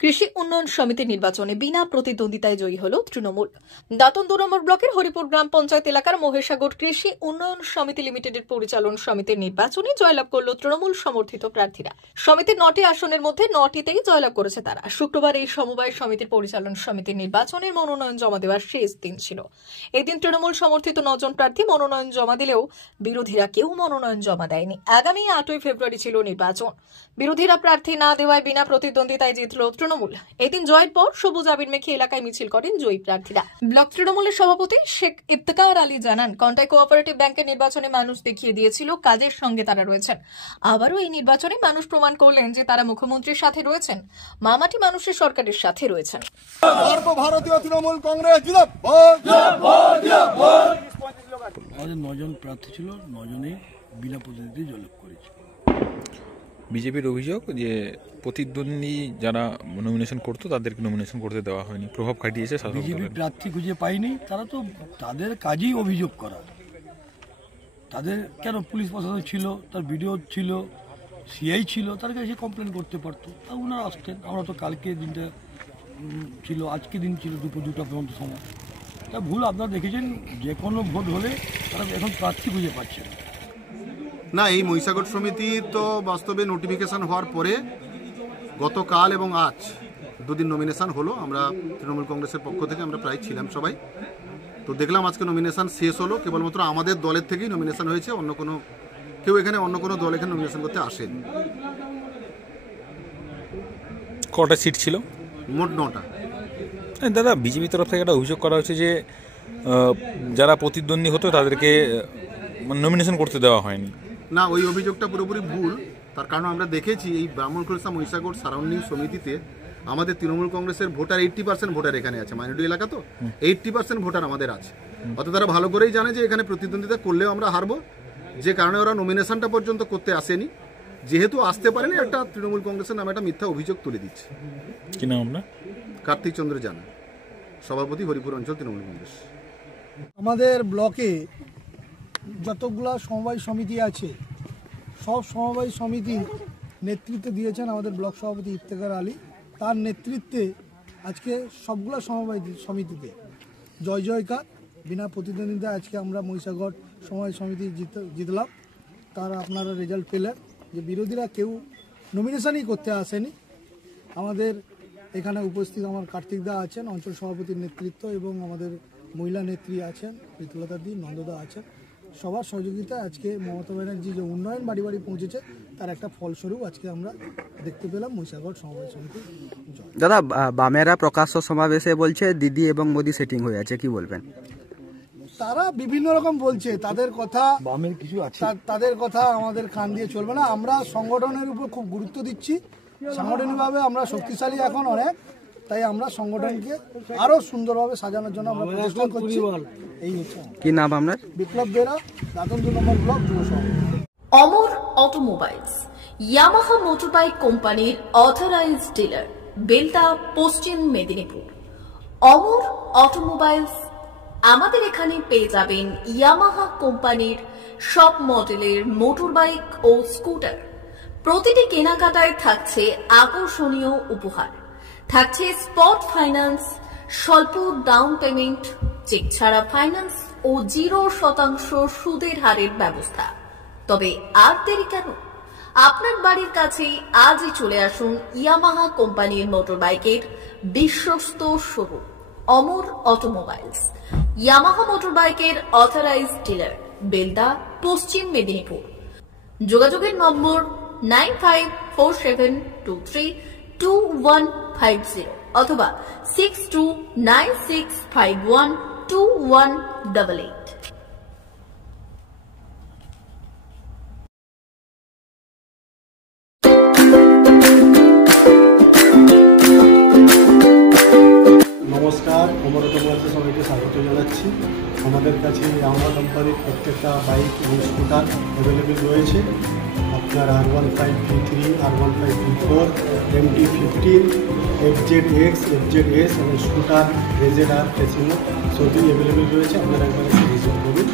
কৃষি উন্নয়ন সমিতি নির্বাচনে বিনা প্রতিদ্বন্দ্বিতায় জয়ী হল তৃণমূল। দাঁতন 2 নম্বর ব্লকের হরিপুর গ্রাম পঞ্চায়েত এলাকার মহেশাগর কৃষি উন্নয়ন সমিতি লিমিটেডের পরিচালন সমিতির নির্বাচনে জয়লাভ করল তৃণমূল সমর্থিত প্রার্থীরা। সমিতির 9টি আসনের মধ্যে 9টিতেই জয়লাভ করেছে তারা। শুক্রবার এই সমবায় সমিতির পরিচালন সমিতির নির্বাচনের মনোনয়ন জমা দেওয়ার শেষ দিন ছিল। এদিন তৃণমূল সমর্থিত 9 জন প্রার্থী মনোনয়ন জমা দিলেও বিরোধীরা কেউ মনোনয়ন জমা দেয়নি। আগামী 8ই ফেব্রুয়ারি ছিল নির্বাচন। বিরোধীরা প্রার্থী না দেওয়ায় বিনা প্রতিদ্বন্দ্বিতায় জিতল তৃণমূল। এদিন জয়ের পর সবুজ আবির মেখে এলাকায় মিছিল করেন জয়ী প্রার্থীরা। ব্লক তৃণমূলের সভাপতি শেখ ইফতেখার আলী জানান, কন্টাই কোঅপারেটিভ ব্যাংকের নির্বাচনে মানুষ দেখিয়ে দিয়েছিল কাজের সঙ্গে তারা রয়েছেন। আবারও এই নির্বাচনে মানুষ প্রমাণ করলেন যে তারা মুখ্যমন্ত্রীর সাথে রয়েছেন, মামাটি মানুষের সরকারের সাথে রয়েছেন। সর্বভারতীয় তৃণমূল কংগ্রেস আমাদের 9 জন প্রার্থী ছিল, 9 জনেই বিনা প্রতিদ্বন্দ্বিতায় জয়লাভ করেছে। বিজেপির অভিযোগ যে প্রতিদ্বন্দ্বী যারা নমিনেশন করতো তাদেরকে নমিনেশন করতে দেওয়া হয়নি, প্রভাব খাটিয়েছে। বিজেপি প্রার্থী খুঁজে পায়নি, তারা তো তাদের কাজই অভিযোগ করা। তাদের কেন পুলিশ প্রশাসন ছিল, তার ভিডিও ছিল, সিআই ছিল, তার কাছে কমপ্লেন করতে পারতো, তা ওনারা আসতেন। আমরা তো কালকে দিনটা ছিল, আজকে দিন ছিল দুপুর 2টা পর্যন্ত সময়। তা ভুল আপনারা দেখেছেন, যে কোনো ভোট হলে তারা এখন প্রার্থী খুঁজে পাচ্ছে না। এই মহিষাগর সমিতি তো বাস্তবে নোটিফিকেশন হওয়ার পরে গতকাল এবং আজ 2 দিন নমিনেশন হলো। আমরা তৃণমূল কংগ্রেসের পক্ষ থেকে আমরা প্রায় ছিলাম সবাই। তো দেখলাম আজকে নমিনেশন শেষ হলো। কেবলমাত্র আমাদের দলের থেকেই নমিনেশন হয়েছে, অন্য কোনো কেউ এখানে অন্য কোনো দল এখানে নমিনেশন করতে আসেনি। কটা সিট ছিল? মোট 9টা। দাদা, বিজেপির তরফ থেকে একটা অভিযোগ করা হচ্ছে যে যারা প্রতিদ্বন্দ্বী হতো তাদেরকে নমিনেশন করতে দেওয়া হয়নি। না, ওই অভিযোগটা পুরোপুরি ভুল। তার কারণ আমরা দেখেছি এই ব্রাহ্মণখোলসা মহিষাগর সারাউন্ডিং সমিতিতে আমাদের তৃণমূল কংগ্রেসের ভোটার 80% ভোটার এখানে আছে। মাইনরিটি এলাকা তো 80% ভোটার আমাদের আছে। অর্থাৎ তারা ভালো করেই জানে যে এখানে প্রতিদ্বন্দ্বিতা করলেও আমরা হারবো, যে কারণে ওরা নমিনেশনটা পর্যন্ত করতে আসেনি। যেহেতু আসতে পারেনি, একটা তৃণমূল কংগ্রেসের নামে একটা মিথ্যা অভিযোগ তুলে দিচ্ছে। কি নাম আপনার? কার্তিক চন্দ্র জানা, সভাপতি হরিপুর অঞ্চল তৃণমূল কংগ্রেস। আমাদের ব্লকে যতগুলো সমবায় সমিতি আছে, সব সমবায় সমিতি নেতৃত্ব দিয়েছেন আমাদের ব্লক সভাপতি ইফতেখার আলী। তার নেতৃত্বে আজকে সবগুলো সমবায় সমিতিতে জয় জয়কার, বিনা প্রতিদ্বন্দ্বিতায় আজকে আমরা মহিষাগর সমবায় সমিতি জিতলাম। তার আপনারা রেজাল্ট পেলেন যে বিরোধীরা কেউ নমিনেশনই করতে আসেনি। আমাদের এখানে উপস্থিত আমার কার্তিক দা আছেন, অঞ্চল সভাপতির নেতৃত্ব, এবং আমাদের মহিলা নেত্রী আছেন প্রীতলতা দি, নন্দদা আছেন। সবার সহযোগিতায় আজকে মমতা ব্যানার্জি যে উন্নয়ন বাড়ি বাড়ি পৌঁছেছে তার একটা ফলস্বরূপ আজকে আমরা দেখতে পেলাম মহিষাগর সমবায় সমিতি। দাদা, বামেরা প্রকাশ্য সমাবেশে বলছে দিদি এবং মোদি সেটিং হয়ে আছে, কি বলবেন? তারা বিভিন্ন রকম বলছে, তাদের কথা বামের কিছু আছে, তাদের কথা আমাদের কান দিয়ে চলবে না। আমরা সংগঠনের উপর খুব গুরুত্ব দিচ্ছি। সাংগঠনিকভাবে আমরা শক্তিশালী এখন অনেক, তাই আমরা সংগঠনকে আরো সুন্দরভাবে সাজানোর জন্য আমরা প্রচেষ্টা করছি। এই হচ্ছে। কি নাম আপনার? বিপ্লব বেরা, দাঁতন 2 নম্বর ব্লক যুব সভাপতি। অমর অটোমোবাইলস ইয়ামাহা মোটরবাইক কোম্পানির অথরাইজড ডিলার, বেলদা, পশ্চিম মেদিনীপুর। অমর অটোমোবাইলস, আমাদের এখানে পেয়ে যাবেন ইয়ামাহা কোম্পানির সব মডেলের মোটরবাইক ও স্কুটার। প্রতিটি কেনাকাটায় থাকছে আকর্ষণীয় উপহার, থাকছে স্পট ফাইন্যান্স, স্বল্প ডাউন পেমেন্ট, চেক ছাড়া ফাইন্যান্স ও 0% সুদের হারের ব্যবস্থা। তবে আর দেরি কেন? আপনার বাড়ির কাছেই আজই চলে আসুন ইয়ামাহা কোম্পানির মোটরবাইকের বিশ্বস্ত শোরুম অমর অটোমোবাইলস, ইয়ামাহা মোটরবাইকের অথরাইজড ডিলার, বেলদা, পশ্চিম মেদিনীপুর। যোগাযোগের নম্বর 9547232150 অথবা 6296512188। নমস্কার, অমর অটোমোবাইলসে সবাইকে স্বাগত জানাচ্ছি। আমাদের কাছে ইয়ামাহা কোম্পানির প্রত্যেকটা বাইক এবং স্কুটার অ্যাভেলেবেল রয়েছে। আপনার R15V3, R15V4, MT15, FZX, FZS এবং স্কুটার RZR, ফেসিনো সবই অ্যাভেলেবেল রয়েছে। আপনারা একবার ভিজিট করুন।